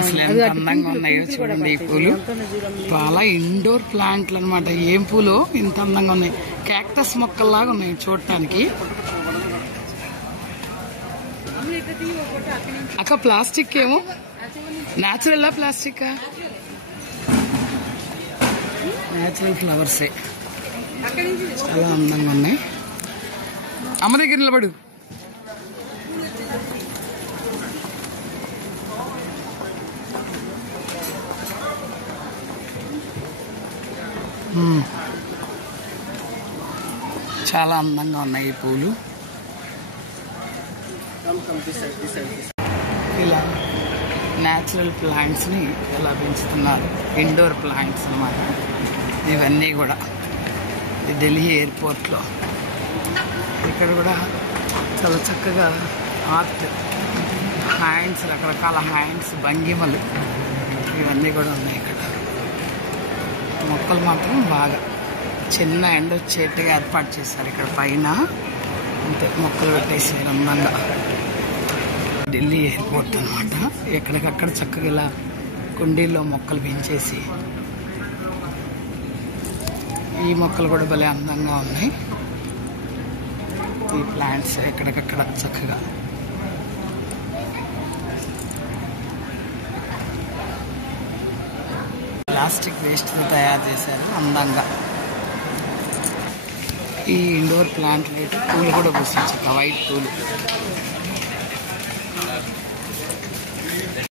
అసలు ఎంత అందంగా ఉన్నాయో చూడండి ఈ పూలు. చాలా ఇండోర్ ప్లాంట్లు అనమాట. ఏం పూలు ఇంత అందంగా ఉన్నాయి. క్యాక్టస్ మొక్కల్లాగా ఉన్నాయి చూడటానికి. అక్క ప్లాస్టిక్ ఏమో న్యాచురల్ ప్లాస్టిక్ న్యాచురల్ ఫ్లవర్సే చాలా అందంగా ఉన్నాయి. అమ్మ దగ్గర నిలబడు. చాలా అందంగా ఉన్నాయి ఈ పూలు. ఇలా న్యాచురల్ ప్లాంట్స్ని ఎలా పెంచుతున్నారు. ఇండోర్ ప్లాంట్స్ అన్నమాట ఇవన్నీ కూడా. ఢిల్లీ ఎయిర్పోర్ట్లో ఇక్కడ కూడా చాలా చక్కగా ఆర్ట్ హ్యాండ్స్, రకరకాల హ్యాండ్స్, భంగిమలు ఇవన్నీ కూడా ఉన్నాయి ఇక్కడ. మొక్కలు మాత్రం బాగా చిన్న ఎండ వచ్చేట్టుగా ఏర్పాటు చేశారు ఇక్కడ పైన. అంతే మొక్కలు పెట్టేసారు అందంగా. ఢిల్లీ ఎయిర్పోర్ట్ అనమాట. ఎక్కడికక్కడ చక్కగా ఇలా కుండీల్లో మొక్కలు పెంచేసి, ఈ మొక్కలు కూడా భలే అందంగా ఉన్నాయి. ఈ ప్లాంట్స్ ఎక్కడికక్కడ చక్కగా ప్లాస్టిక్ వేస్ట్ని తయారు చేశారు అందంగా. ఈ ఇండోర్ ప్లాంట్లు అయితే పూలు కూడా పూసించారు, వైట్ పూలు.